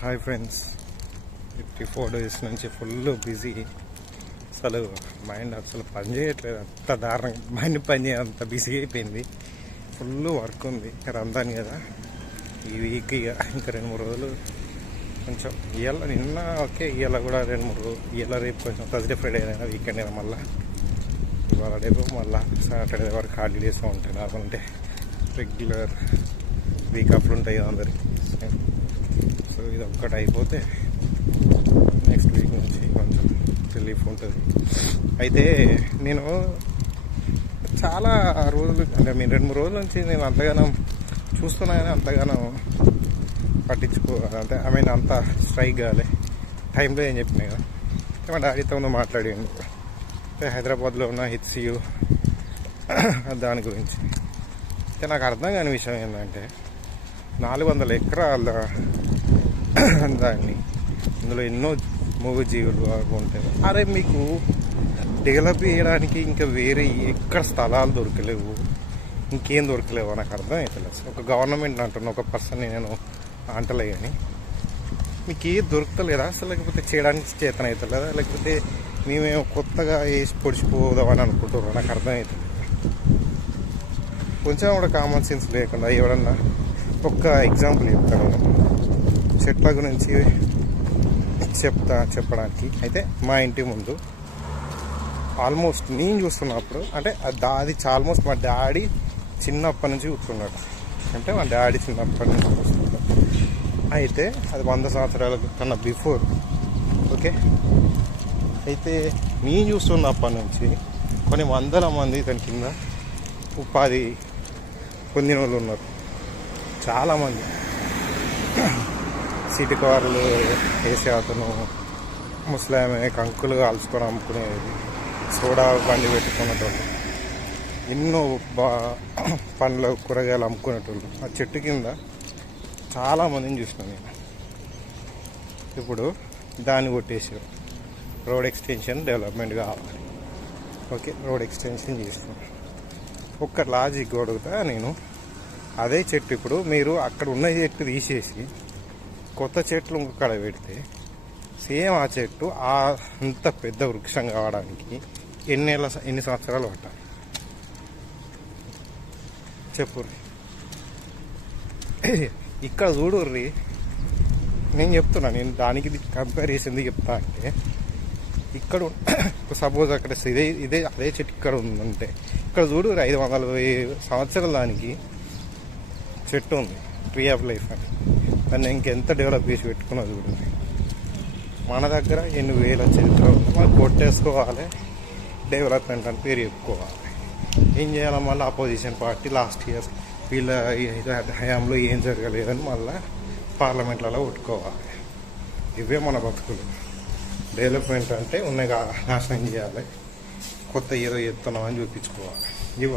Hi friends, 54 days నుంచి full busy. అసలు mind అసలు పని చేయట్లేదు. అంత దారుణంగా మైండ్ పని చేయనంత బిజీ అయిపోయింది. ఫుల్ వర్క్ ఉంది. రంజాన్ కదా, ఈ వీక్ ఇక ఇంకా 2-3 రోజులు కొంచెం ఇవాళ నిన్న ఓకే, ఇవాళ కూడా 2-3 రోజులు, ఇవాళ రేపు కొంచెం థర్స్డే ఫ్రైడే అయినా వీకెండ్ అయినా మళ్ళీ ఇవాళ రేపు మళ్ళీ సాటర్డే వరకు హాలిడేస్ ఉంటాయి. నార్మల్ అంటే రెగ్యులర్ వీక్ అప్పుడు ఉంటాయి అందరికి. సో ఇది ఒక్కటి అయిపోతే నెక్స్ట్ వీక్ నుంచి కొంచెం రిలీఫ్ ఉంటుంది. అయితే నేను చాలా రోజులు అంటే మీరు 2-3 రోజుల నుంచి నేను అంతగానం చూస్తున్నా కానీ అంతగానం అంటే అంత స్ట్రైక్ కాలే టైంలో ఏం చెప్పినా కదా. మా డాడీతో మాట్లాడాను హైదరాబాద్లో ఉన్న హెచ్సియు దాని గురించి. అయితే నాకు అర్థం కాని విషయం ఏంటంటే 400 ఎకరాల దాన్ని ఇందులో ఎన్నో మూగజీవులు ఉంటాయి. అరే మీకు డెవలప్ చేయడానికి ఇంకా వేరే ఎక్కడ స్థలాలు దొరకలేవు, ఇంకేం దొరకలేవు. నాకు అర్థం అవుతలేదు. ఒక గవర్నమెంట్ అంటున్నా, ఒక పర్సన్ నేను అంటలే కానీ మీకు ఏది దొరకలేదా అసలు? లేకపోతే చేయడానికి చేతన అవుతలేదా? లేకపోతే మేమేమో కొత్తగా వేసి పొడిచిపోదామని అనుకుంటున్నాం? నాకు అర్థం అవుతుంది. కొంచెం కూడా కామన్ సెన్స్ లేకుండా ఎవడన్నా ఒక్క ఎగ్జాంపుల్ చెప్తాను నేను చెట్ల గురించి చెప్పడానికి. అయితే మా ఇంటి ముందు ఆల్మోస్ట్ నేను చూస్తున్నప్పుడు అంటే అది ఆల్మోస్ట్ మా డాడీ చిన్నప్పటి నుంచి కూర్చున్నాడు. అంటే మా డాడీ చిన్నప్పటి నుంచి కూర్చున్నాడు. అయితే అది 100 సంవత్సరాల కన్నా బిఫోర్. ఓకే, అయితే నేను చూస్తున్నప్పటి నుంచి కొన్ని వందల మంది దాని కింద ఉపాధి పొందిన వాళ్ళు ఉన్నారు. చాలామంది సిటీ కార్లు వేసే అతను, ముస్లామే కంకులు కాల్చుకొని అమ్ముకునేది, సోడా బండి పెట్టుకునేటోళ్ళు, ఎన్నో పండ్ల కూరగాయలు అమ్ముకునేటోళ్ళు ఆ చెట్టు కింద చాలామందిని చూసినాను నేను. ఇప్పుడు దాన్ని కొట్టేసారు. రోడ్ ఎక్స్టెన్షన్ డెవలప్మెంట్ కావాలి. ఓకే, రోడ్ ఎక్స్టెన్షన్ చేస్తున్నాను. ఒక్క లాజిక్ అడుగుతా నేను. అదే చెట్టు ఇప్పుడు మీరు అక్కడ ఉన్న చెట్టు తీసేసి కొత్త చెట్లు ఇంకొకడ పెడితే సేమ్ ఆ చెట్టు అంత పెద్ద వృక్షం కావడానికి ఎన్ని సంవత్సరాలు పట్టాలి చెప్పు. ఇక్కడ చూడుర్రి, నేను చెప్తున్నా, నేను దానికి కంపేర్ చేసి ఎందుకు చెప్తా అంటే ఇక్కడ సపోజ్ అక్కడ అదే చెట్టు ఇక్కడ ఉందంటే ఇక్కడ చూడు 500 సంవత్సరాల దానికి చెట్టు ఉంది, ట్రీ ఆఫ్ లైఫ్ అని. దాన్ని ఇంకెంత డెవలప్ చేసి పెట్టుకున్నది చూడండి. మన దగ్గర ఎన్ని వేల చరిత్ర ఉంది, మనం కొట్టేసుకోవాలి, డెవలప్మెంట్ అని పేరు చెప్పుకోవాలి. ఏం చేయాలి మళ్ళీ అపోజిషన్ పార్టీ లాస్ట్ ఇయర్ వీళ్ళ హయాంలో ఏం జరగలేదని మళ్ళీ పార్లమెంట్లలో కొట్టుకోవాలి. ఇవే మన బతుకులు. డెవలప్మెంట్ అంటే ఉన్నాయి నాశనం చేయాలి, కొత్త ఏదో చెప్తున్నామని చూపించుకోవాలి. ఇవ్వ